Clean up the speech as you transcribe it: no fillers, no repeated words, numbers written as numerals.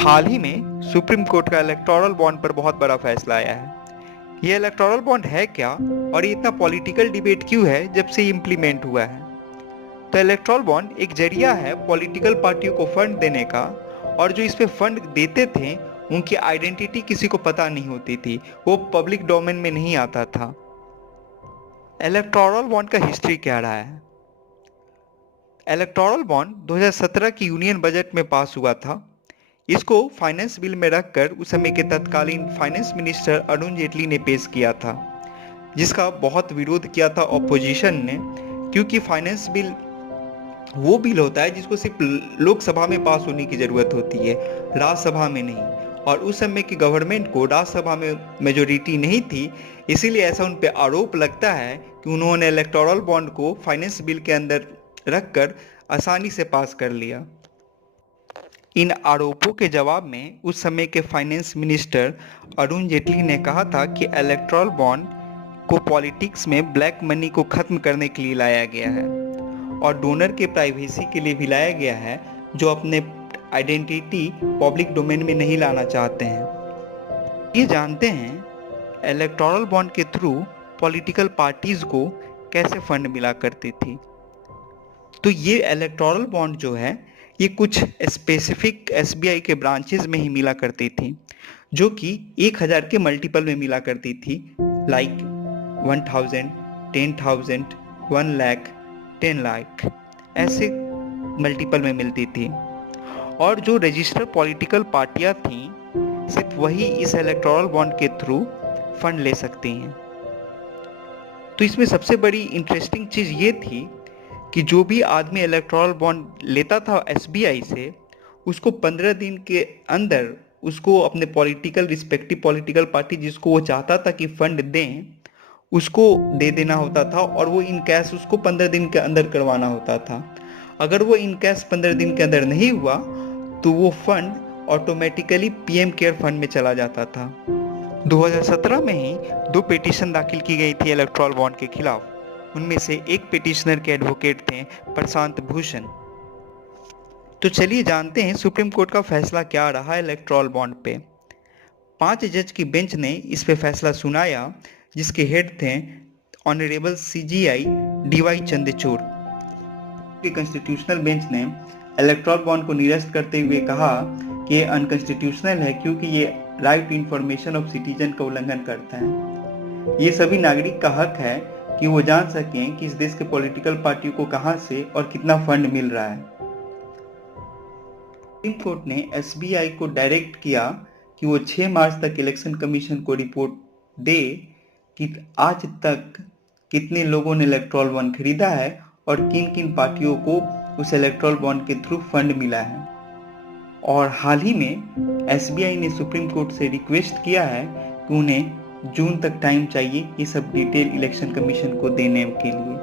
हाल ही में supreme court का electoral bond पर बहुत बड़ा फैसला आया है। ये इलेक्टोरल बॉन्ड है क्या और ये इतना पॉलिटिकल डिबेट क्यों है जब से इम्प्लीमेंट हुआ है? तो इलेक्टोरल बॉन्ड एक जरिया है पॉलिटिकल पार्टियों को फंड देने का, और जो इस पे फंड देते थे उनकी आइडेंटिटी किसी को पता नहीं होती थी, वो पब्लिक डोमेन में नहीं आता था। इलेक्टोरल बॉन्ड का हिस्ट्री क्या रहा है? इलेक्टोरल बॉन्ड 2017 की यूनियन बजट में पास हुआ था। इसको फाइनेंस बिल में रखकर उस समय के तत्कालीन फाइनेंस मिनिस्टर अरुण जेटली ने पेश किया था, जिसका बहुत विरोध किया था ऑपोजिशन ने, क्योंकि फाइनेंस बिल वो बिल होता है जिसको सिर्फ लोकसभा में पास होने की ज़रूरत होती है, राज्यसभा में नहीं। और उस समय की गवर्नमेंट को राज्यसभा में मेजोरिटी नहीं थी, इसीलिए ऐसा उन पर आरोप लगता है कि उन्होंने इलेक्टोरल बॉन्ड को फाइनेंस बिल के अंदर रखकर आसानी से पास कर लिया। इन आरोपों के जवाब में उस समय के फाइनेंस मिनिस्टर अरुण जेटली ने कहा था कि इलेक्टोरल बॉन्ड को पॉलिटिक्स में ब्लैक मनी को खत्म करने के लिए लाया गया है और डोनर के प्राइवेसी के लिए भी लाया गया है, जो अपने आइडेंटिटी पब्लिक डोमेन में नहीं लाना चाहते हैं। ये जानते हैं इलेक्टोरल बॉन्ड के थ्रू पॉलिटिकल पार्टीज को कैसे फंड मिला करती थी। तो ये इलेक्टोरल बॉन्ड जो है ये कुछ स्पेसिफिक एसबीआई के ब्रांचेज में ही मिला करती थी, जो कि 1000 के मल्टीपल में मिला करती थी, लाइक 1000, 10,000, 1 लाख, 10 लाख, ऐसे मल्टीपल में मिलती थी। और जो रजिस्टर्ड पॉलिटिकल पार्टियां थीं सिर्फ वही इस इलेक्टोरल बॉन्ड के थ्रू फंड ले सकती हैं। तो इसमें सबसे बड़ी इंटरेस्टिंग चीज़ ये थी कि जो भी आदमी इलेक्टोरल बॉन्ड लेता था एसबीआई से, उसको 15 दिन के अंदर उसको अपने रिस्पेक्टिव पॉलिटिकल पार्टी जिसको वो चाहता था कि फंड दें, उसको दे देना होता था, और वो इन कैश उसको 15 दिन के अंदर करवाना होता था। अगर वो इन कैश 15 दिन के अंदर नहीं हुआ तो वो fund automatically PM care fund में चला जाता था। 2017 में ही 2 पिटीशन दाखिल की गई थी इलेक्टोरल बॉन्ड के खिलाफ। उनमें से एक पिटिशनर के एडवोकेट थे प्रशांत भूषण। तो चलिए जानते हैं सुप्रीम कोर्ट का फैसला क्या रहा इलेक्टोरल बॉन्ड पे। 5 जज की बेंच ने इस पे फैसला सुनाया, जिसके हेड थे honourable CGI D Y Chandrachud. Constitutional bench ने इलेक्टोरल बॉन्ड को निरस्त करते हुए कहा कि ये अनकॉन्स्टिट्यूशनल है, क्योंकि ये right to information of citizen का उल्लंघन करता है। ये सभी नागरिक का हक है कि वो जान सकें कि इस देश के पॉलिटिकल पार्टियों को कहां से और कितना फंड मिल रहा है। सुप्रीम कोर्ट ने एसबीआई को डायरेक्ट किया कि वो 6 मार्च तक इलेक्शन कमीशन को रिपोर्ट दे कि आज तक कितने लोगों ने इलेक्टोरल बॉन्ड खरीदा है और किन किन पार्टियों को उस इलेक्टोरल बॉन्ड के थ्रू फंड मिला है। और हाल ही में एसबीआई ने सुप्रीम कोर्ट से रिक्वेस्ट किया है कि उन्हें जून तक टाइम चाहिए ये सब डिटेल इलेक्शन कमीशन को देने के लिए।